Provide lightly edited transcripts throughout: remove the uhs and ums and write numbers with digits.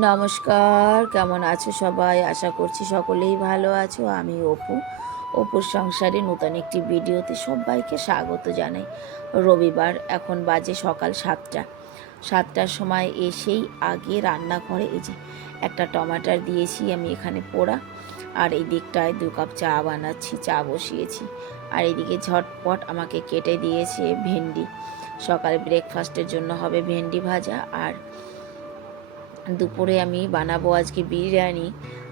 নমস্কার, কেমন আছো সবাই? আশা করছি সকলেই ভালো আছো। আমি অপুর সংসারে নতুন একটি ভিডিওতে সবাইকে স্বাগত জানাই। রবিবার, এখন বাজে সকাল 7টা। 7টার সময় এসেই আগে রান্নাঘরে এই যে একটা টমাটার দিয়েছি আমি এখানে পোড়া, আর এই দিকটায় 2 কাপ চা বানাচ্ছি, চা বসিয়েছি। আর এদিকে ঝটপট আমাকে কেটে দিয়েছে ভেন্ডি। সকালে ব্রেকফাস্টের জন্য হবে ভেন্ডি ভাজা, আর দুপুরে আমি বানাবো আজকে বিরিয়ানি।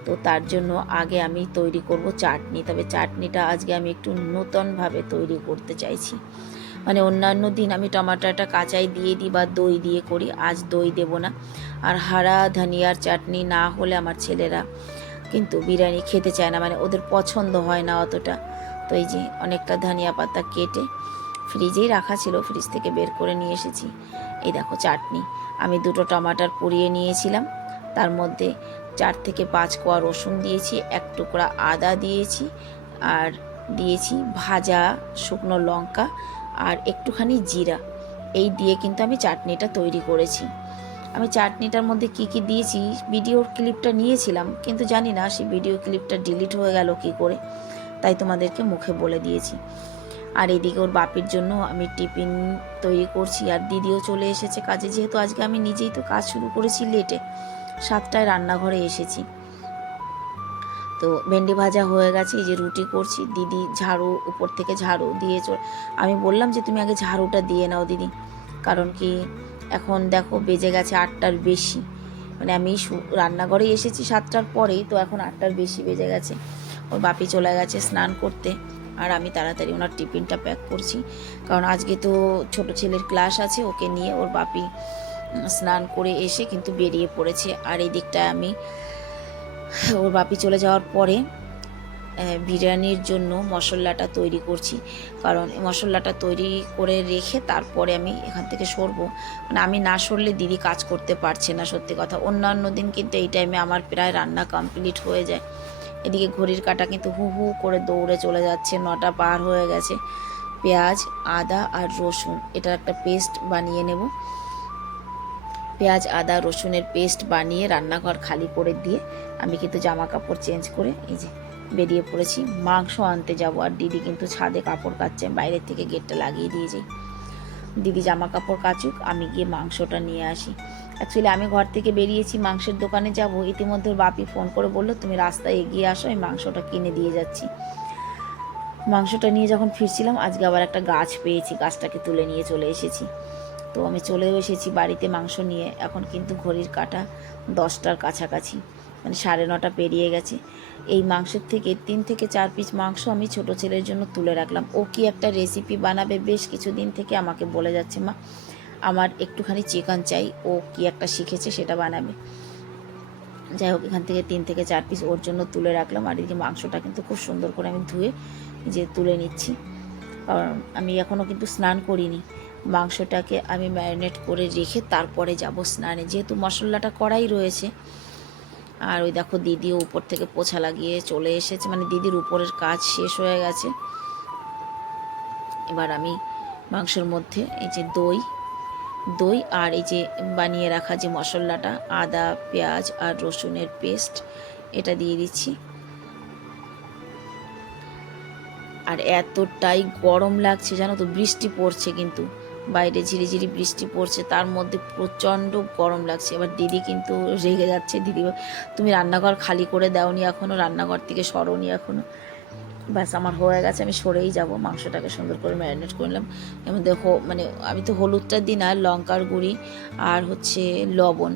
তো তার জন্য আগে আমি তৈরি করব চাটনি। তবে চাটনিটা আজকে আমি একটু নতুনভাবে তৈরি করতে চাইছি। মানে অন্যান্য দিন আমি টমাটোটা কাঁচাই দিয়ে দিই বা দই দিয়ে করি, আজ দই দেব না। আর হারা ধনিয়ার চাটনি না হলে আমার ছেলেরা কিন্তু বিরিয়ানি খেতে চায় না, মানে ওদের পছন্দ হয় না অতটা। তো এই যে অনেকটা ধনিয়া পাতা কেটে ফ্রিজেই রাখা ছিল, ফ্রিজ থেকে বের করে নিয়ে এসেছি। এই দেখো চাটনি, আমি 2টো টমাটার পুড়িয়ে নিয়েছিলাম, তার মধ্যে 4 থেকে 5 কোয়া রসুন দিয়েছি, 1 টুকরা আদা দিয়েছি, আর দিয়েছি ভাজা শুকনো লঙ্কা আর একটুখানি জিরা। এই দিয়ে কিন্তু আমি চাটনিটা তৈরি করেছি। আমি চাটনিটার মধ্যে কি কি দিয়েছি ভিডিওর ক্লিপটা নিয়েছিলাম, কিন্তু জানি না সেই ভিডিও ক্লিপটা ডিলিট হয়ে গেল কি করে, তাই তোমাদেরকে মুখে বলে দিয়েছি। আর এদিকে ওর বাপির জন্য আমি টিফিন তৈরি করছি, আর দিদিও চলে এসেছে কাজে। যেহেতু আজকে আমি নিজেই তো কাজ শুরু করেছি লেটে, 7টায় রান্নাঘরে এসেছি। তো ভেন্ডি ভাজা হয়ে গেছে, এই যে রুটি করছি। দিদি ঝাড়ু উপর থেকে ঝাড়ু দিয়ে আমি বললাম যে তুমি আগে ঝাড়ুটা দিয়ে নাও দিদি, কারণ কি এখন দেখো বেজে গেছে 8টার বেশি। মানে আমি রান্নাঘরে এসেছি 7টার পরেই, তো এখন 8টার বেশি বেজে গেছে। ওর বাপি চলে গেছে স্নান করতে, আর আমি তাড়াতাড়ি ওনার টিফিনটা প্যাক করছি, কারণ আজকে তো ছোট ছেলের ক্লাস আছে, ওকে নিয়ে ওর বাপি স্নান করে এসে কিন্তু বেরিয়ে পড়েছে। আর এই দিকটায় আমি ওর বাপি চলে যাওয়ার পরে বিরিয়ানির জন্য মশলাটা তৈরি করছি, কারণ মশলাটা তৈরি করে রেখে তারপরে আমি এখান থেকে সরবো। মানে আমি না সরলে দিদি কাজ করতে পারছে না, সত্যি কথা। অন্যান্য দিন কিন্তু এই টাইমে আমার প্রায় রান্না কমপ্লিট হয়ে যায়। এদিকে ঘড়ির কাঁটা কিন্তু হু হু করে দৌড়ে চলে যাচ্ছে, 9টা পার হয়ে গেছে। পেঁয়াজ, আদা আর রসুন এটার একটা পেস্ট বানিয়ে নেব। পেঁয়াজ, আদা, রসুনের পেস্ট বানিয়ে রান্নাঘর খালি করে দিয়ে আমি কিন্তু জামা কাপড় চেঞ্জ করে এই যে বেরিয়ে পড়েছি। মাংস আনতে যাব, আর দিদি কিন্তু ছাদে কাপড় কাচ্ছে, বাইরের থেকে গেটটা লাগিয়ে দিয়ে যাই। দিদি জামা কাপড় কাচুক, আমি গিয়ে মাংসটা নিয়ে আসি। অ্যাকচুয়ালি আমি ঘর থেকে বেরিয়েছি মাংসের দোকানে যাব, ইতিমধ্যে বাপি ফোন করে বললো তুমি রাস্তায় এগিয়ে আসো, আমি মাংসটা কিনে দিয়ে যাচ্ছি। মাংসটা নিয়ে যখন ফিরছিলাম আজকে আবার একটা গাছ পেয়েছি, গাছটাকে তুলে নিয়ে চলে এসেছি। তো আমি চলেও এসেছি বাড়িতে মাংস নিয়ে। এখন কিন্তু ঘড়ির কাঁটা 10টার কাছাকাছি, মানে 9:30 পেরিয়ে গেছে। এই মাংসের থেকে 3 থেকে 4 পিস মাংস আমি ছোট ছেলের জন্য তুলে রাখলাম। ও কি একটা রেসিপি বানাবে, বেশ কিছুদিন থেকে আমাকে বলে যাচ্ছে মা আমার একটুখানি চিকেন চাই, ও কি একটা শিখেছে সেটা বানাবে। যাই হোক, এখান থেকে 3 থেকে 4 পিস ওর জন্য তুলে রাখলাম। আর এদিকে মাংসটা কিন্তু খুব সুন্দর করে আমি ধুয়ে যে তুলে নিচ্ছি, কারণ আমি এখনও কিন্তু স্নান করিনি। মাংসটাকে আমি ম্যারিনেট করে রেখে তারপরে যাব স্নানে, যেহেতু মশলাটা করাই রয়েছে। আর ওই দেখো দিদিও উপর থেকে পোছা লাগিয়ে চলে এসেছে, মানে দিদির উপরের কাজ শেষ হয়ে গেছে। এবার আমি মাংসের মধ্যে এই যে দই দই আর এই যে বানিয়ে রাখা যে মশলাটা, আদা, পেঁয়াজ আর রসুনের পেস্ট, এটা দিয়ে দিচ্ছি। আর এতটাই গরম লাগছে জানো তো, বৃষ্টি পড়ছে কিন্তু বাইরে, ঝিরিঝিরি বৃষ্টি পড়ছে, তার মধ্যে প্রচণ্ড গরম লাগছে। এবার দিদি কিন্তু রেগে যাচ্ছে, দিদি তুমি রান্নাঘর খালি করে দাওনি এখনও, রান্নাঘর থেকে সরোনি এখনও। ব্যাস আমার হয়ে গেছে, আমি সরেই যাব। মাংসটাকে সুন্দর করে ম্যারিনেট করলাম। এর মধ্যে মানে আমি তো হলুদটা দিই না, লঙ্কার গুঁড়ি আর হচ্ছে লবণ।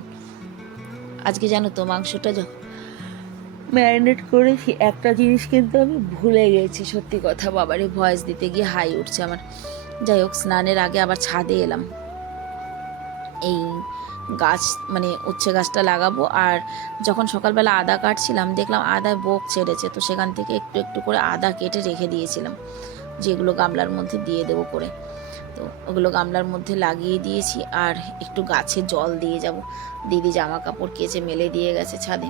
আজকে জানো তো মাংসটা যখন ম্যারিনেট করেছি একটা জিনিস কিন্তু আমি ভুলে গেছি, সত্যি কথা। বাবারে ভয়েস দিতে গিয়ে হাই উঠছে আমার। যাই হোক, স্নানের আগে আবার ছাদে এলাম। এই গাছ মানে উচ্ছে গাছটা লাগাবো, আর যখন সকালবেলা আদা কাটছিলাম দেখলাম আদায় বোক ছেড়েছে, তো সেখান থেকে একটু একটু করে আদা কেটে রেখে দিয়েছিলাম, যেগুলো গামলার মধ্যে দিয়ে দেবো করে। তো ওগুলো গামলার মধ্যে লাগিয়ে দিয়েছি, আর একটু গাছে জল দিয়ে যাব। দিদি জামা কাপড় কেচে মেলে দিয়ে গেছে ছাদে।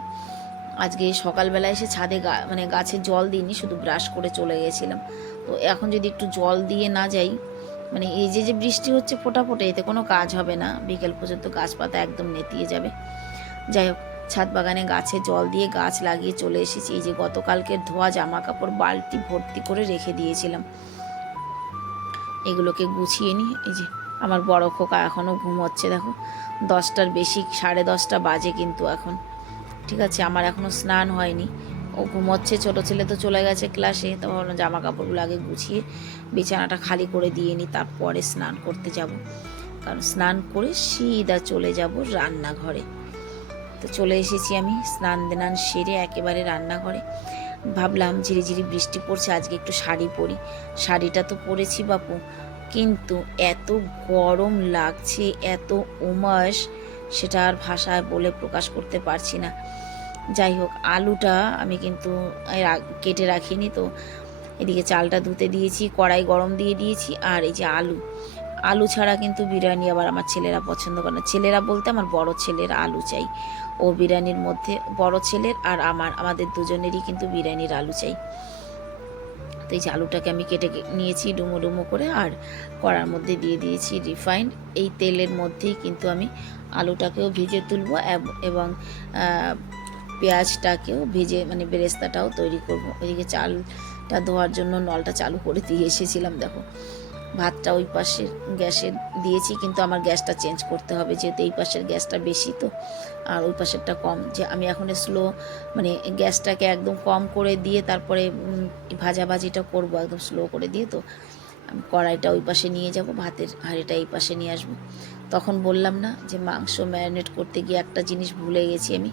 আজকে সকালবেলা এসে ছাদে মানে গাছে জল দিইনি, শুধু ব্রাশ করে চলে গেছিলাম। তো এখন যদি একটু জল দিয়ে না যাই, মানে এই যে বৃষ্টি হচ্ছে ফোটা ফোটে, এতে কোনো কাজ হবে না, বিকেল পর্যন্ত গাছপাতা একদম নেতিয়ে যাবে। যাই হোক, ছাদ বাগানে গাছে জল দিয়ে গাছ লাগিয়ে চলে এসেছি। এই যে গতকালকের ধোয়া জামা কাপড় বালতি ভর্তি করে রেখে দিয়েছিলাম, এগুলোকে গুছিয়ে নিই। এই যে আমার বড় খোকা এখনও ঘুমোচ্ছে, দেখো 10টার বেশি, 10:30 বাজে কিন্তু এখন। ঠিক আছে, আমার এখনও স্নান হয়নি, ও ঘুমোচ্ছে। ছোটো ছেলে তো চলে গেছে ক্লাসে, তো ভাবলাম জামা কাপড়গুলো আগে গুছিয়ে বিছানাটা খালি করে দিয়ে নিই, তারপরে স্নান করতে যাব। কারণ স্নান করে সিধা চলে যাব রান্নাঘরে। তো চলে এসেছি আমি স্নান দেনান সেরে একেবারে রান্নাঘরে। ভাবলাম ঝিরিঝিরি বৃষ্টি পড়ছে, আজকে একটু শাড়ি পরি। শাড়িটা তো পরেছি বাপু, কিন্তু এত গরম লাগছে, এত উমাস, সেটা আর ভাষায় বলে প্রকাশ করতে পারছি না। যাই হোক, আলুটা আমি কিন্তু কেটে রাখিনি, তো এদিকে চালটা ধুতে দিয়েছি, কড়াই গরম দিয়ে দিয়েছি। আর এই যে আলু ছাড়া কিন্তু বিরিয়ানি আবার আমার ছেলেরা পছন্দ করে না। ছেলেরা বলতে আমার বড় ছেলের আলু চাই, ও বিরিয়ানির মধ্যে, বড় ছেলের আর আমাদের দুজনেরই কিন্তু বিরিয়ানির আলু চাই। তো এই যে আলুটাকে আমি কেটে নিয়েছি ডুমো ডুমো করে, আর কড়ার মধ্যে দিয়ে দিয়েছি রিফাইন্ড। এই তেলের মধ্যেই কিন্তু আমি আলুটাকেও ভেজে তুলব এবং পেঁয়াজটাকেও ভেজে, মানে বেরেস্তাটাও তৈরি করব। ওইদিকে চালটা ধোয়ার জন্য নলটা চালু করে দিয়ে এসেছিলাম। দেখো, ভাতটা ওই পাশের গ্যাসে দিয়েছি, কিন্তু আমার গ্যাসটা চেঞ্জ করতে হবে, যেহেতু এই পাশের গ্যাসটা বেশি তো, আর ওই পাশেরটা কম। যে আমি এখন স্লো, মানে গ্যাসটাকে একদম কম করে দিয়ে তারপরে ভাজাভাজিটা করব, একদম স্লো করে দিয়ে। তো আমি কড়াইটা ওই পাশে নিয়ে যাব, ভাতের হাঁড়িটা এই পাশে নিয়ে আসবো। তখন বললাম না যে মাংস ম্যারিনেট করতে গিয়ে একটা জিনিস ভুলে গেছি আমি,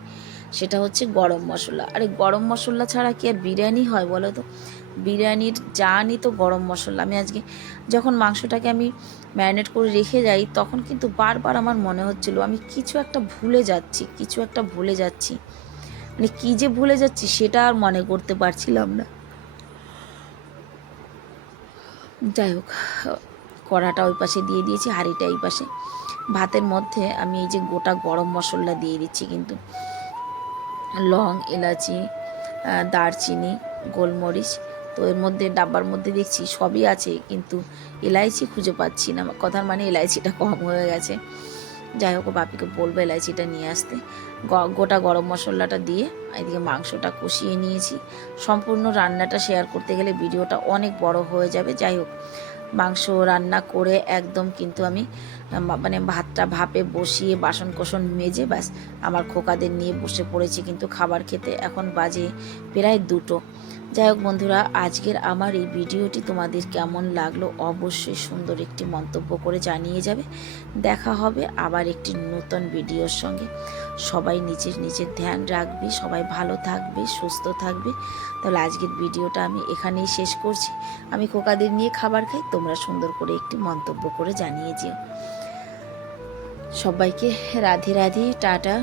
সেটা হচ্ছে গরম মশলা। আরে গরম মশলা ছাড়া কি আর বিরিয়ানি হয় বলো তো? বিরিয়ানির জানই তো গরম মশলা। আমি আজকে যখন মাংসটাকে আমি ম্যারিনেট করে রেখে যাই, তখন কিন্তু বারবার আমার মনে হচ্ছিল আমি কিছু একটা ভুলে যাচ্ছি, মানে কী যে ভুলে যাচ্ছি সেটা আর মনে করতে পারছিলাম না। যাই হোক, কড়াটা ওই পাশে দিয়ে দিয়েছি, হাঁড়িটা এই পাশে। ভাতের মধ্যে আমি এই যে গোটা গরম মশলা দিয়ে দিচ্ছি, কিন্তু লং, এলাচি, দারচিনি, গোলমরিচ। তো এর মধ্যে ডাব্বার মধ্যে দেখছি সবই আছে, কিন্তু এলাইচি খুঁজে পাচ্ছি না। কথার মানে এলাইচিটা কম হয়ে গেছে। যাই হোক, বাপিকে বলবো এলাইচিটা নিয়ে আসতে। গোটা গরম মশলাটা দিয়ে এদিকে মাংসটা কষিয়ে নিয়েছি। সম্পূর্ণ রান্নাটা শেয়ার করতে গেলে ভিডিওটা অনেক বড় হয়ে যাবে। যাই হোক, মাংস রান্না করে একদম কিন্তু আমি মানে ভাতটা ভাপে বসিয়ে বাসন কোসন মেজে ব্যাস আমার খোকাদের নিয়ে বসে পড়েছি কিন্তু খাবার খেতে। এখন বাজে প্রায় 2টো। যাই হোক বন্ধুরা, আজকের আমার এই ভিডিওটি তোমাদের কেমন লাগলো অবশ্যই সুন্দর একটি মন্তব্য করে জানিয়ে যাবে। দেখা হবে আবার একটি নতুন ভিডিওর সঙ্গে। সবাই নিজের ধ্যান রাখবে, সবাই ভালো থাকবে, সুস্থ থাকবে। তাহলে আজকের ভিডিওটা আমি এখানেই শেষ করছি। আমি খোকাদের নিয়ে খাবার খাই, তোমরা সুন্দর করে একটি মন্তব্য করে জানিয়ে যেও। সবাইকে রাধে রাধে, টাটা।